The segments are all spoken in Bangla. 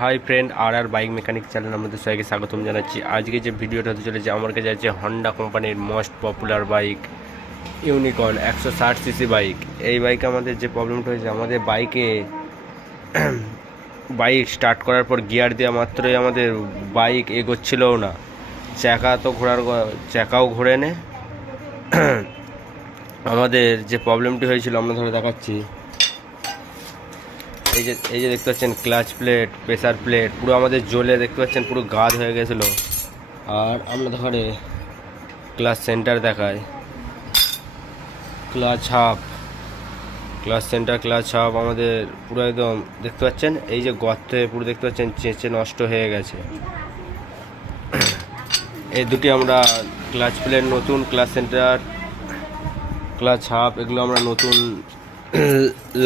হাই ফ্রেন্ড, আর বাইক মেকানিক চ্যানেল আমাদের সবাইকে স্বাগতম জানাচ্ছি। আজকে যে ভিডিওটা হতে চলেছে আমার কাছে আছে হন্ডা কোম্পানির most popular bike unicorn 160 CC bike. এই বাইকে আমাদের যে প্রবলেমটা হয়েছে, আমাদের বাইক স্টার্ট করার পর গিয়ার দেওয়া মাত্রই আমাদের বাইক এগোচ্ছিলও না, চাকাও ঘোরে নে। আমাদের যে প্রবলেমটি হয়েছিল আমরা ধরে দেখাচ্ছি। এই যে দেখতে পাচ্ছেন ক্লাচ প্লেট, প্রেসার প্লেট পুরো আমাদের জ্বলে দেখতে পাচ্ছেন পুরো গাদ হয়ে গেছিলো। আর আমরা ধরে ক্লাচ সেন্টার দেখায়, ক্লাচ হাফ আমাদের পুরো একদম দেখতে পাচ্ছেন। এই যে গর্তে পুরো দেখতে পাচ্ছেন চেঁচে নষ্ট হয়ে গেছে। এই দুটি আমরা ক্লাচ প্লেট নতুন, ক্লাচ সেন্টার, ক্লাচ হাফ এগুলো আমরা নতুন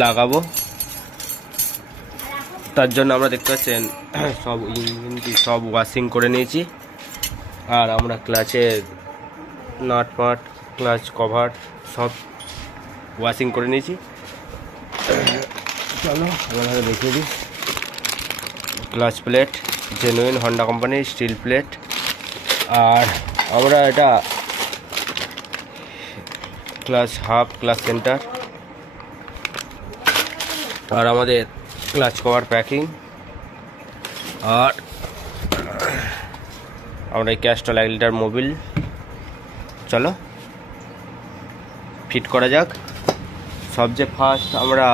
লাগাবো। তার জন্য আমরা দেখতে পাচ্ছেন সব ইঞ্জিনটি সব ওয়াশিং করে নিয়েছি। আর আমরা ক্লাচের নাট পাট, ক্লাচ কভার সব ওয়াশিং করে নিয়েছি। চলো আমরা দেখিয়ে দিই। ক্লাচ প্লেট জেনুইন হন্ডা কোম্পানির স্টিল প্লেট। আর আমরা এটা ক্লাচ হাফ, ক্লাচ সেন্টার, আর আমাদের ক্লাচ কভার প্যাকিং। আর আমরা এই ক্যাস্ট্রল 1 লিটার মোবিল। চলো ফিট করা যাক। সবচেয়ে ফার্স্ট আমরা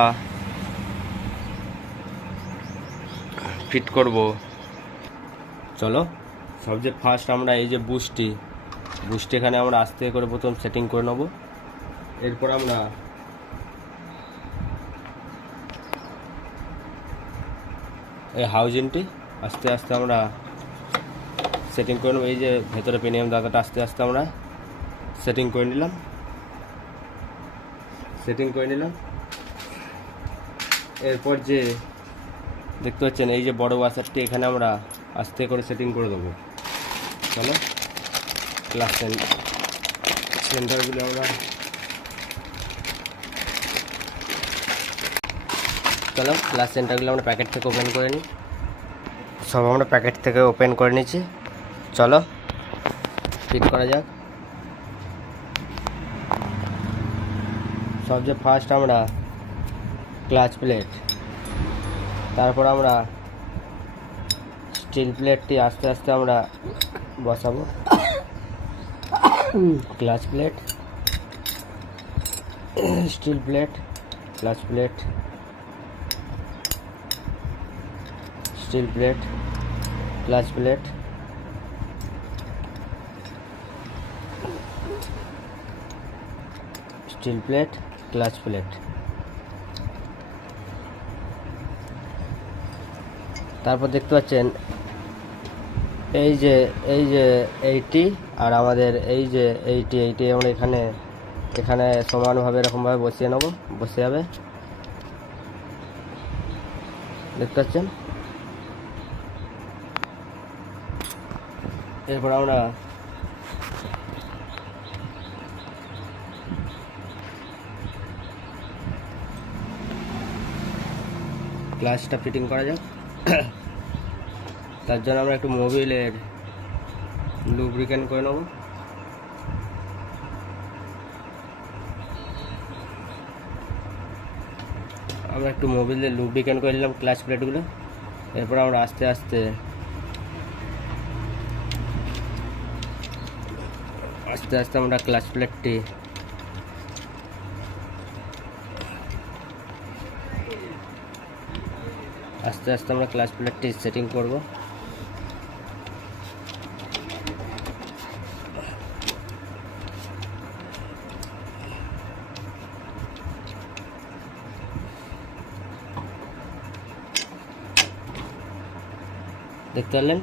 ফিট করব। চলো সবচেয়ে ফার্স্ট আমরা এই যে বুস্টি এখানে আমরা আস্তে করে প্রথম সেটিং করে নেব। এরপর আমরা এই হাউজিংটি আস্তে আস্তে আমরা সেটিং করে নেব। এই যে ভেতরে পেনিয়াম দাদাটা আস্তে আস্তে আমরা সেটিং করে নিলাম। এরপর যে দেখতে পাচ্ছেন এই যে বড় ওয়াশারটি এখানে আমরা আস্তে করে সেটিং করে দেবো। চলো ক্লাচ সেন্টারগুলো আমরা প্যাকেট থেকে ওপেন করে নিই। সব আমরা প্যাকেট থেকে ওপেন করে নিচ্ছি। চলো ফিট করা যাক। সবচেয়ে ফার্স্ট আমরা ক্লাচ প্লেট, তারপর আমরা স্টিল প্লেটটি আস্তে আস্তে আমরা বসাবো। Clutch plate, steel plate, clutch plate, steel plate, clutch plate, steel plate, clutch plate. তারপর দেখতে পাচ্ছেন এইটি আর আমাদের এইটি আমরা এখানে সমানভাবে এরকমভাবে বসিয়ে নেব। বসে যাবে দেখতে পাচ্ছেন। এরপর আমরা ক্লাচটা ফিটিং করা যাক। তার জন্য আমরা একটু মোবিলের লুব্রিকেন্ট করে নেব। করে নিলাম ক্লাচ প্লেটগুলো। এরপর আমরা আস্তে আস্তে আমরা ক্লাচ প্লেটটি সেটিং করব। দেখতে পারলেন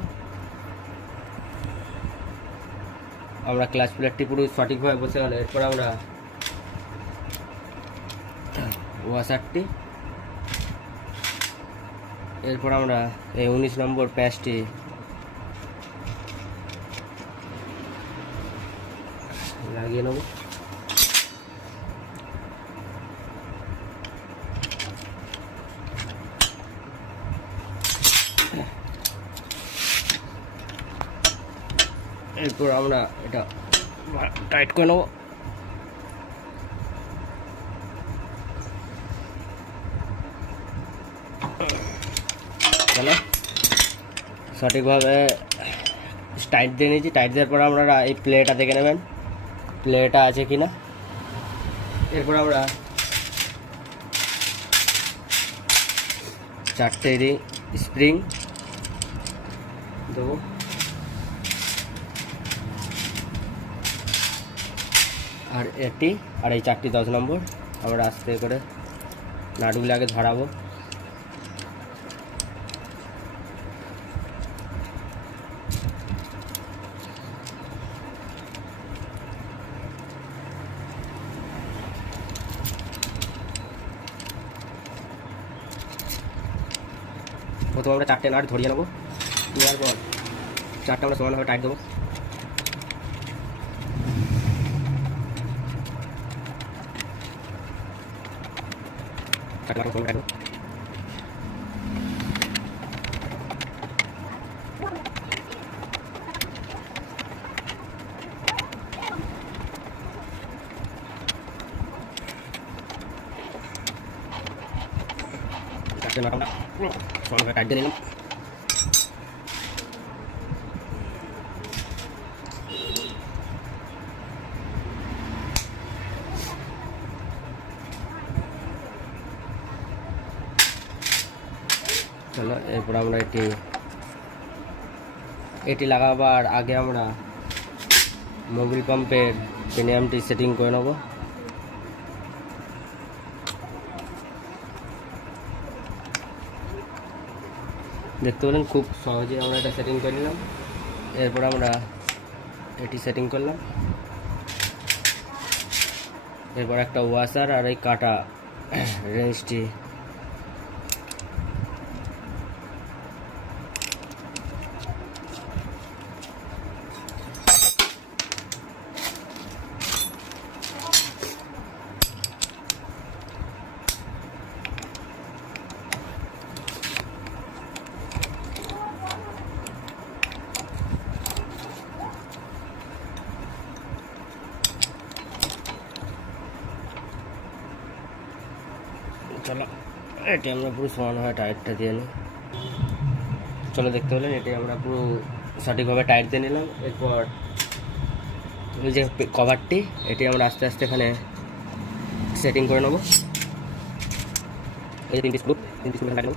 আমরা ক্লাচ প্লেটটি পুরো সঠিকভাবে বসে গেল। এরপর আমরা ওয়াশারটি, এরপর আমরা এই 19 নম্বর প্যাচটি লাগিয়ে নেব। এরপর আমরা এটা টাইট করে নেব। চলো সঠিকভাবে টাইট দিয়ে নিয়েছি। টাইট দেওয়ার পর আপনারা এই প্লেটা দেখে নেবেন প্লেটা আছে কি না। এরপর আমরা 4টে স্প্রিং দেবো। আর এটি আর এই 4টি 10 নম্বর আমরা আস্তে করে নাটগুলো আগে ধরাবো। প্রথমে আমরা 4টে নাট ধরিয়ে নেবো। নেওয়ার পর 4টা আমরা সমানভাবে টাইট দেবো। টাইট দিয়ে নিলাম। চলো এরপর আমরা এটি লাগাবার আগে আমরা মোবিল পাম্পের প্রিমিয়ামটি সেটিং করে নেব। দেখতে পেলেন খুব সহজে আমরা এটা সেটিং করে নিলাম। এরপর আমরা এটি সেটিং করলাম। এরপর একটা ওয়াশার আর এই কাটা রেঞ্জটি চলো এটি আমরা পুরো সমানভাবে টাইটটা দিয়ে নিই। চলো দেখতে পেলেন এটি আমরা পুরো সঠিকভাবে টাইট দিয়ে নিলাম। এরপর এই যে কভারটি এটি আমরা আস্তে আস্তে এখানে সেটিং করে নেব। এই 3টি স্ক্রু লাগিয়ে নেব।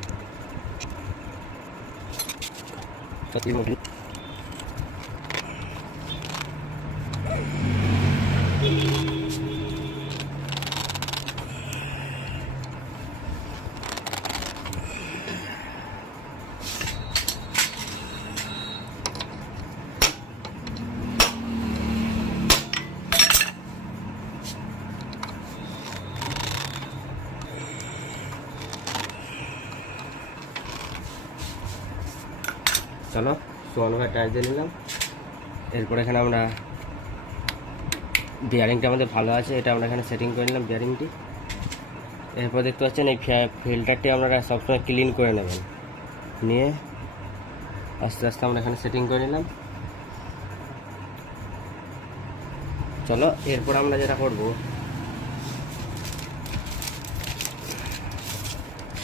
চলো সমানভাবে টাইট দিয়ে নিলাম। এরপর এখানে আমরা বিয়ারিংটা আমাদের ভালো আছে, এটা আমরা এখানে সেটিং করে নিলাম বিয়ারিংটি। এরপর দেখতে পাচ্ছেন এই ফিল্টারটি আপনারা সবসময় ক্লিন করে নেবেন। নিয়ে আস্তে আস্তে আমরা এখানে সেটিং করে নিলাম। চলো এরপর আমরা যেটা করব,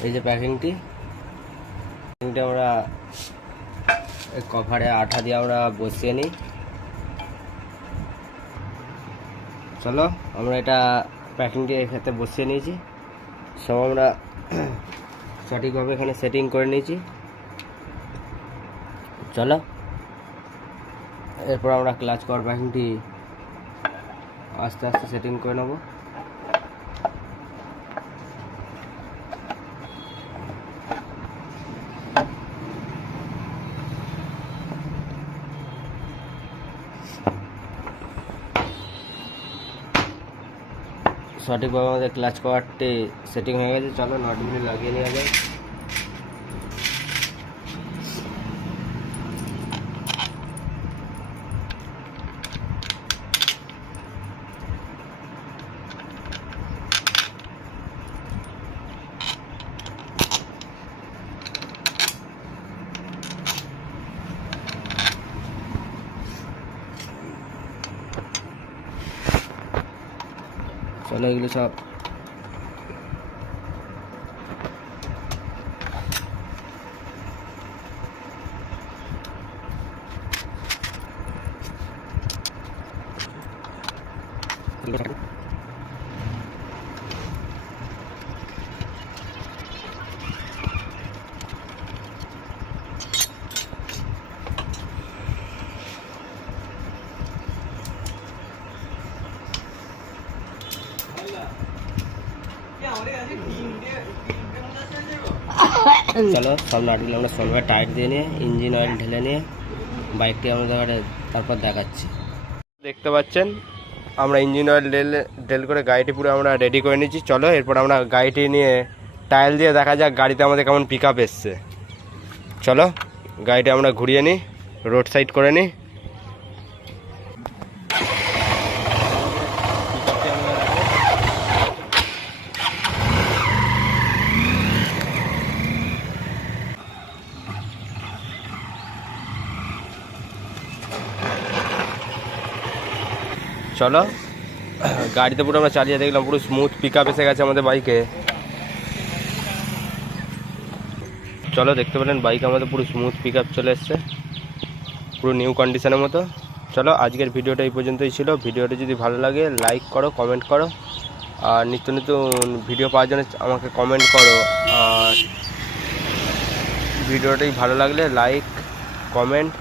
এই যে প্যাকিংটি আমরা কভারে আঠা দিয়ে আমরা বসিয়ে নিই। চলো আমরা এটা প্যাকিংটি এক্ষেত্রে বসিয়ে নিয়েছি। সব আমরা সঠিকভাবে এখানে সেটিং করে নিয়েছি। চলো এরপর আমরা ক্লাচ কভার প্যাকিংটি আস্তে আস্তে সেটিং করে নেব। সঠিকভাবে আমাদের ক্লাচ কভারটি সেটিং হয়ে গেছে। চলো নটগুলি লাগিয়ে নেওয়া যায়। চলো এগুলো সব চলো সব নাটগুলো আমরা সলভার টাইট দিয়ে নিয়ে ইঞ্জিন অয়েল ঢেলে নিয়ে বাইকটি আমাদের তারপর দেখাচ্ছি। দেখতে পাচ্ছেন আমরা ইঞ্জিন অয়েল ঢেল করে গাড়িটি পুরো আমরা রেডি করে নিয়েছি। চলো এরপর আমরা গাড়িটি নিয়ে টায়াল দিয়ে দেখা যাক গাড়িতে আমাদের কেমন পিক আপ এসছে। চলো গাড়িটা আমরা ঘুরিয়ে নিই, রোড সাইড করে নিই। চলো গাড়িতে পুরো আমরা চালিয়ে দেখলাম পুরো স্মুথ পিক আপ এসে গেছে আমাদের বাইকে। চলো দেখতে পেলেন বাইক আমাদের পুরো স্মুথ পিক আপ চলে এসছে, পুরো নিউ কন্ডিশনের মতো। চলো আজকের ভিডিওটা এই পর্যন্তই ছিল। ভিডিওটা যদি ভালো লাগে লাইক করো, কমেন্ট করো, আর নিত্য নতুন ভিডিও পাওয়ার জন্য আমাকে কমেন্ট করো। আর ভিডিওটাই ভালো লাগলে লাইক, কমেন্ট